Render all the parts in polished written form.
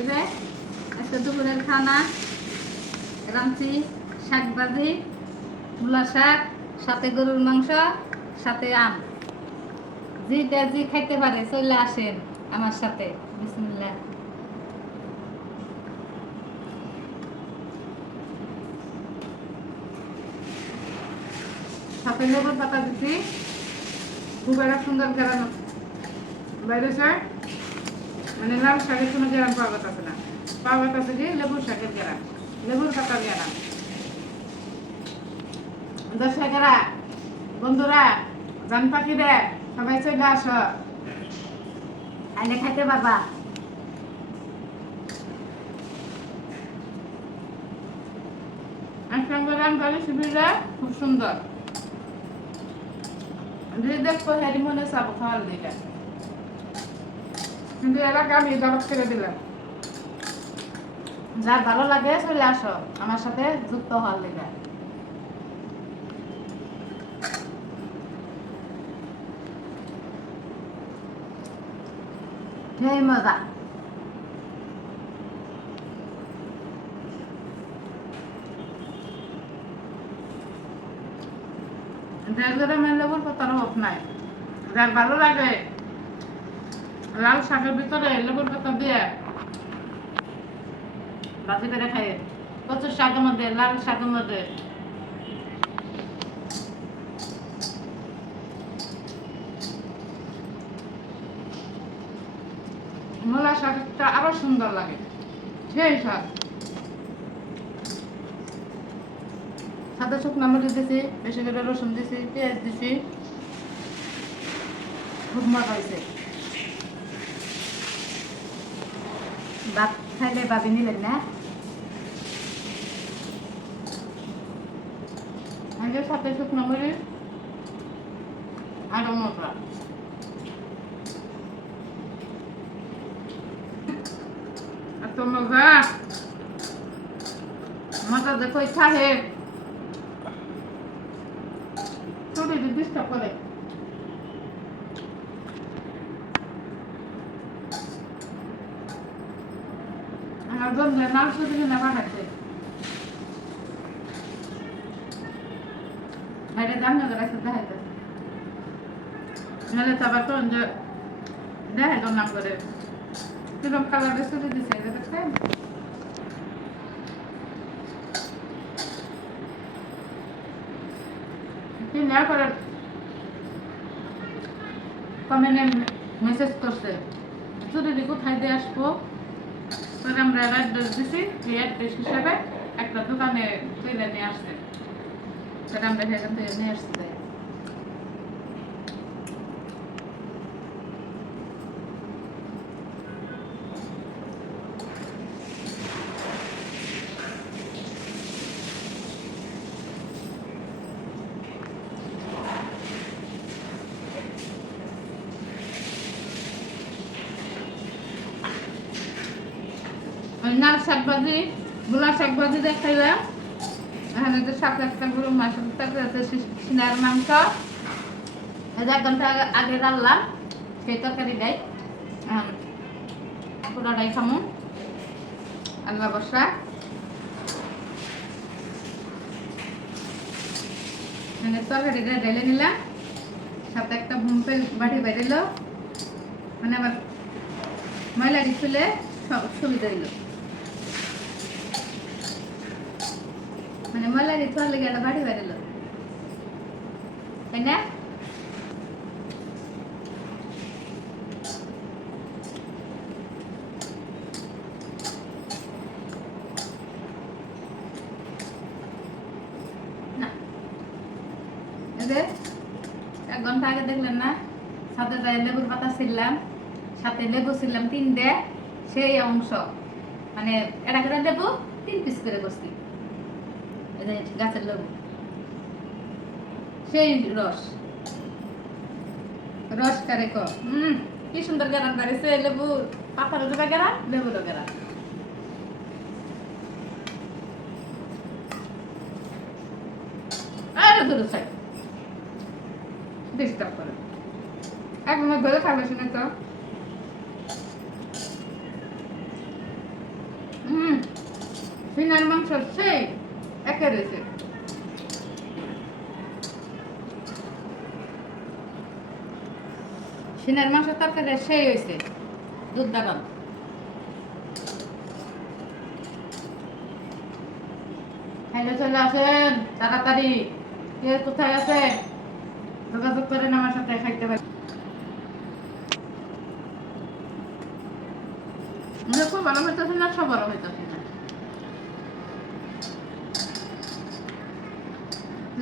এবার একটা দুপুরের খানা রাঁধছি শাক ভাজি, মূলা শাক, সাথে গরুর মাংস, সাথে আম। যেটা যে খাইতে পারে চলে আসেন আমার সাথে। বিসমিল্লাহ। সাথে লেবুর পাতা দিচ্ছি, খুব একটা সুন্দর গ্রাম বাইরে শাক, মানে লাল শাকের কোনো গ্রাম পাওয়া যাচ্ছে না, পাওয়া যাচ্ছে কি লেবুর শাকের গ্রাম, লেবুর পাতার গ্রাম। দর্শকেরা, বন্ধুরা, জান পাখিরা সবাই চলে আসো, আইলে খাইতে পারবা। একসঙ্গে রান্না শিবিরা খুব সুন্দর, যে দেখবো হ্যারি মনে চাবো খাওয়ার দিকে, কিন্তু এলাকা আমি জবাব ছেড়ে দিলাম। যার ভালো লাগে চলে আসো আমার সাথে যুক্ত হওয়ার দিকে। সেই মজা। লেবুর পাতার অভাব নাই, যার ভালো লাগে লাল শাকের ভিতরে লেবুর পাতা দিয়ে ভাজি করে খাই, কচুর শাকের মধ্যে, লাল শাকের মধ্যে। মূলা শাকটা আরো সুন্দর লাগে, সেই শাক। সাদা শুকনো মরিচ দিছি, বেশি করে রসুন দিছি, পেঁয়াজ দিছি, খুব মজা হয়েছে। ভাত খাইলে ভাবি নিলেন না, আগে সাথে শুকনো মরিচ আরো মশলা। এত মজা, মজা দেখো খাহে শরীর ডিস্টার্ব করে। আমার বন্ধুরা নাম শুধু না পাঠাচ্ছে, বাইরে দাম না করে সাথে দেখাইতেছে, নাহলে আবার কোন যে দেখাই তোর নাম করে কিরকম কালারের শুধু দিচ্ছে দেখছেন। কি না করে কমেন্টে মেসেজ করছে চুরি কোথায় দিয়ে আসবো, পরে আমরা অ্যাড্রেস দিছি, সেই অ্যাড্রেস হিসাবে একটা দোকানে তুলে নিয়ে আসছে, সেটা আমরা সেখান থেকে নিয়ে আসছি। লাল শাক ভাজি, মূলা শাক ভাজি দিয়ে খাইলাম। এখানে তো সাথে একটা গরু মাংস, সিনার মাংস, 1 ঘন্টা আগে রান্নলাম, সেই তরকারি দেয় পুরোটাই খামো। আল্লাহ বর্ষা তরকারিটা ঢেলে নিলাম, সাথে একটা ভুমপেল বাটি বেরিল, মানে আবার ময়লাটি খুলে সুবিধা হইল, মানে ময়লাটি তোয়ার লেগে একটা বাটি বেরিল, তাই না? যে 1 ঘন্টা আগে দেখলেন না, সাথে যাই লেবুর পাতা ছিললাম, সাথে লেবু ছিললাম 3টে, সেই অংশ মানে এটা করে লেবু 3 পিস করে করছি, গাছের লেবু, সেই রস রস কারে কি সুন্দর গেরান বাড়িছে, লেবু পাতারও দেবে গেরান, লেবুরও গেরান। আরে ধরো সাইড ডিস্টার্ব করে, একদম ধরে খাবে শুনে তো। সিনার মাংস সেই একে রয়েছে। সিনার মাংস তরকারি সেই হয়েছে দুধ দাগাম। খাইলে চলে আসেন তাড়াতাড়ি, কে কোথায় আছে যোগাযোগ করেন আমার সাথে, খাইতে পারি। খুব ভালো হইতেছে না, সব ভালো হইতেছে না।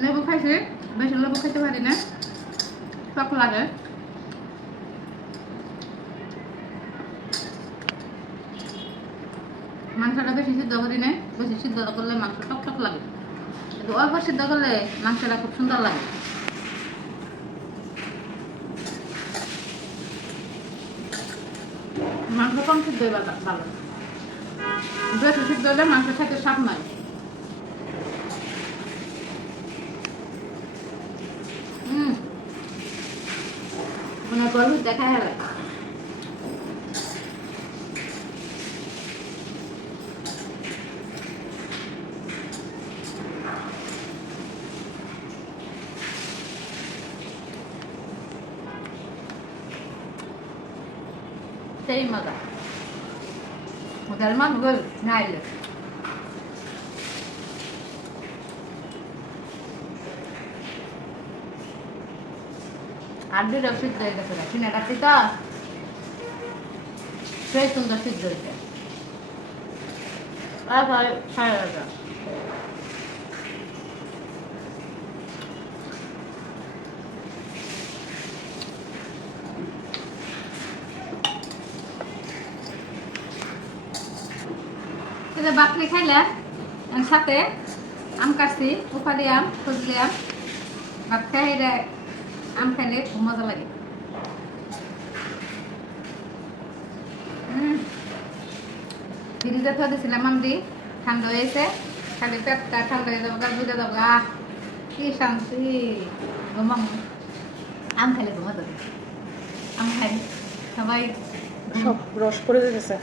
লেবু খাইছি, বেশি লেবু খেতে পারি না, টক লাগে। মাংসটা বেশি সিদ্ধ করি না, বেশি সিদ্ধ করলে মাংস টক টক লাগে, কিন্তু অল্প সিদ্ধ করলে মাংসটা খুব সুন্দর লাগে। মাংস কম সিদ্ধ হইবা ভালো, বেশি সিদ্ধ হলে মাংস খেতে স্বাদ নাই। মানে গরম দেখা হেলে সেই মজা, মজার মাছ গল নাইলে। আর দুটো সিদ্ধ হয়ে গেছে, সিনে কাটছি তো সেই সুন্দর সিদ্ধ হয়েছে। তারপরে সাড়ে 11টা। বাকলি খাইলে সাথে আম কাটছি, উপালি আম, ফজলি আম, ভাত খাই আম খাইলে খুব মজা লাগে। ফ্রিজে থা দিয়েছিলাম আম দি, ঠান্ডা হয়েছে, খালি পেটটা ঠান্ডা হয়ে যাবো, বুঝে যাবো। কি শান্তি, ঘুমাম। আম খাইলে ঘুমা যাবে, আম খাই সবাই সব রস করে দিতেছে।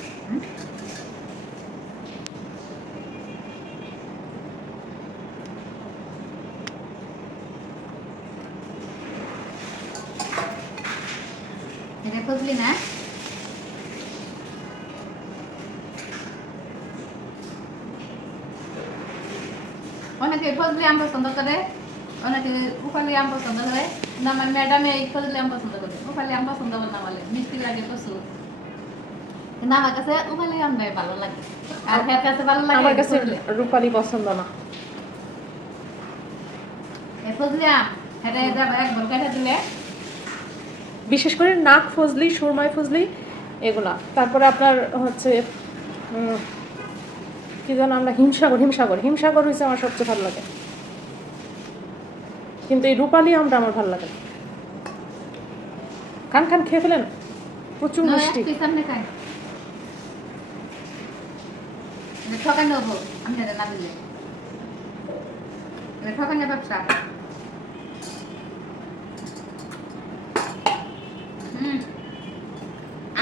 এটা ফজলি না, অনেকে ফজলি আম পছন্দ করে, অনেকে উপালি আম পছন্দ করে। কিন্তু আমার ম্যাডাম এই ফজলি আম পছন্দ করে, উপালি আম পছন্দ করে না, বলে মিষ্টি লাগে প্রচুর। কিন্তু আমার কাছে উপালি আমটাই ভালো লাগে, আর এর কাছে ভালো লাগে আমার কাছে রূপালি পছন্দ না। এই ফজলি আম এটা যাবে একবার কেটে দিলে, বিশেষ করে নাক ফজলি, সুরমাই ফজলি এগুলা। তারপরে আপনার হচ্ছে কি যেন আমরা হিমসাগর হয়েছে আমার সবচেয়ে ভালো লাগে, কিন্তু এই রূপালি আমটা আমার ভালো লাগে। খান খেয়ে ফেলেন, প্রচুর মিষ্টি। সামনে খাই ঠকাই নেবো আমি না বুঝলে, ঠকানো ব্যবসা।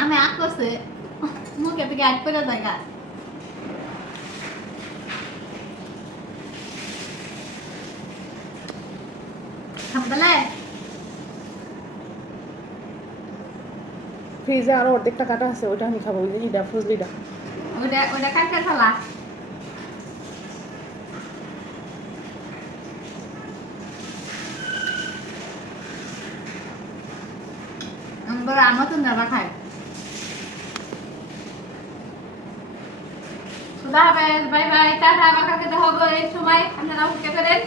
আমি আগ করছে মুখে থেকে আগ করে জায়গা খাবলে ফ্রিজে আরো অর্ধেকটা কাটা আছে, ওইটা আমি খাবো। ওই যে ইডা ফজলিটা, ওইটা কাটতে ফেলা। আমার তো নেবা খায়। Bye bye, tata. আবার কালকে দেখা হবে এই সময়, আপনারা অপেক্ষা করেন।